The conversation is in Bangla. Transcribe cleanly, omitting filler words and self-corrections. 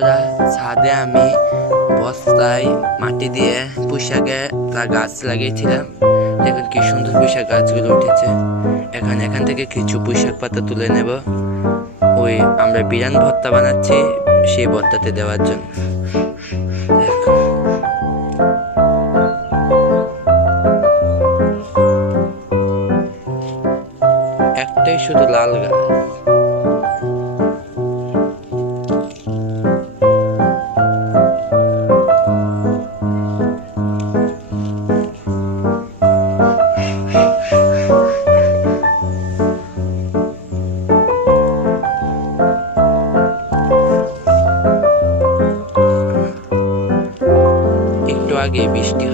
বন্ধুরা, ছাদে আমি বস্তায় মাটি দিয়ে পুঁইশাকের গাছ লাগিয়েছিলাম। দেখুন কি সুন্দর পুঁইশাক গাছগুলো উঠেছে। এখান থেকে কিছু পুঁইশাক পাতা তুলে নেব। ওই আমরা বিরান ভর্তা বানাচ্ছি, সেই ভর্তাতে দেওয়ার জন্য। একটাই শুধু লাল গাছ। একটু আগে বৃষ্টি